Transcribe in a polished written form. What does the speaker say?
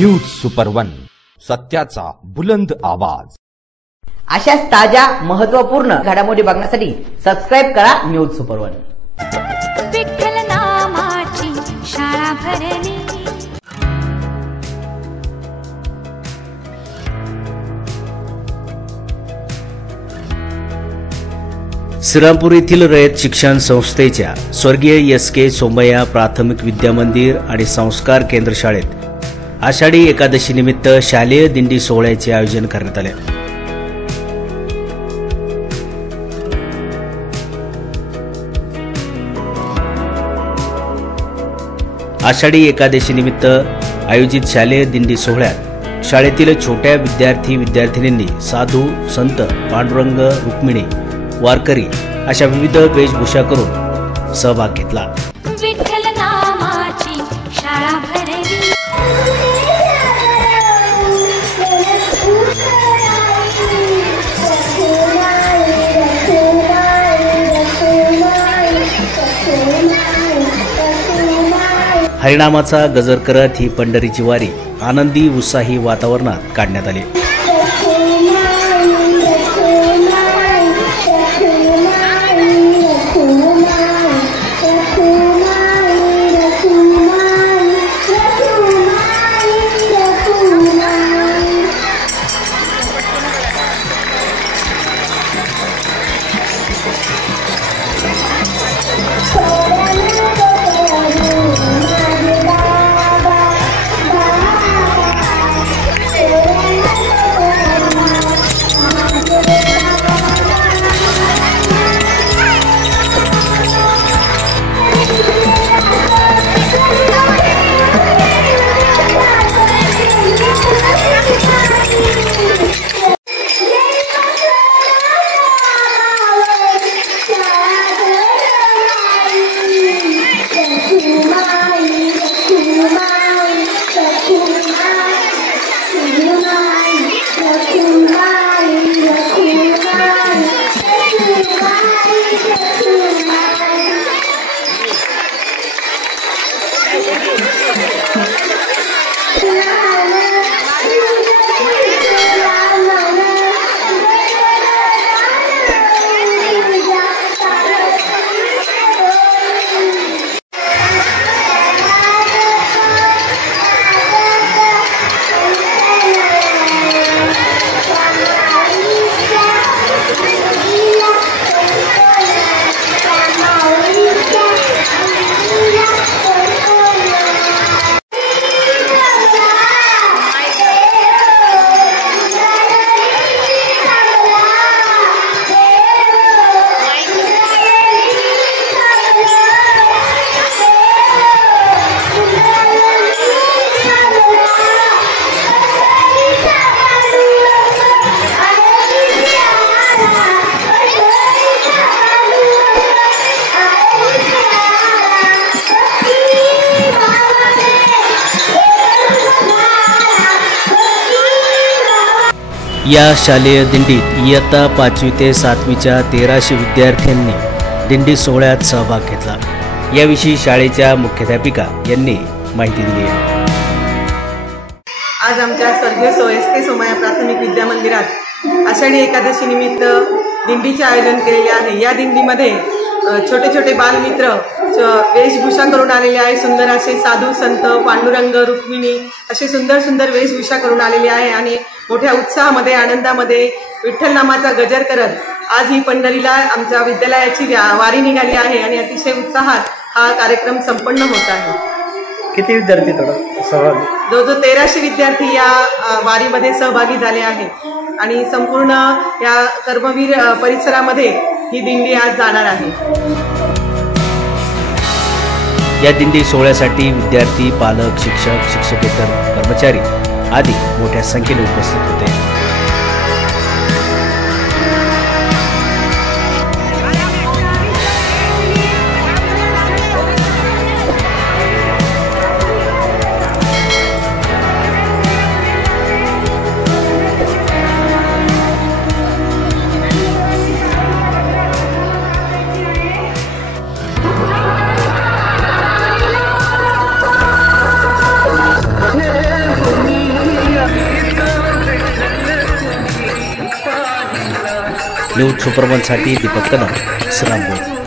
News super one, सत्याचा बुलंद आवाज। अशाच ताज्या महत्त्वपूर्ण घडामोडी बघण्यासाठी सबस्क्राइब करा न्यूज सुपर वन। विठ्ठल नामाची शाळा भरली, श्रीरामपूर येथील रयत शिक्षण संस्थेच्या स्वर्गीय एस.के. सोमय्या प्राथमिक विद्या मंदिर आणि संस्कार केंद्र शाळेत आषाढी एकादशी निमित्त शालेय दिंडी सोहळ्याचे आयोजन करण्यात आले। आषाढी एकादशी निमित्त आयोजित शालेय दिंडी सोहळ्यात शाळेतील छोट्या विद्यार्थिनींनी साधू, संत, पांडुरंग, रुक्मिणी, वारकरी अशा विविध वेशभूषा करून सहभाग घेतला। विठ्ठल नामाची शाळा भरली, हरिनामाचा गजर करत ही पंढरीची वारी आनंदी उत्साही वातावरणात काढण्यात आली। या शालेय दिंडीत इयत्ता 5वी ते 7वीच्या 1300 विद्यार्थ्यांनी दिंडी सोहळ्यात सहभाग घेतला। याविषयी शाळेच्या मुख्याध्यापिका यांनी माहिती दिली आहे। आज आमच्या स्वर्गीय एस.के. सोमय्या प्राथमिक विद्या मंदिरात आषाढी एकादशी निमित्त दिंडीचे आयोजन केलेले आहे। या दिंडीमध्ये छोटे छोटे बालमित्र वेशभूषा करून आलेले आहे। सुंदर असे साधू, संत, पांडुरंग, रुक्मिणी असे सुंदर सुंदर वेशभूषा करून आलेले आहे आणि मोठ्या उत्साहामध्ये आनंदामध्ये विठ्ठल नामाचा गजर करत आज ही पंढरीला आमच्या विद्यालयाची वारी निघाली आहे आणि अतिशय उत्साहात हा कार्यक्रम संपन्न होत आहे। किती विद्यार्थी सहभागी? जवळजवळ 1300 विद्यार्थी या वारीमध्ये सहभागी झाले आहेत आणि संपूर्ण या कर्मवीर परिसरामध्ये ही दिंडी आज जाणार आहे। या दिंडी सोहळ्यासाठी विद्यार्थी, पालक, शिक्षक, शिक्षकेतर कर्मचारी आदी मोठ्या संख्येने उपस्थित होते। Yeah. न्यूज सुपरवनसाठी दीपक कदम, श्रीरामपूर.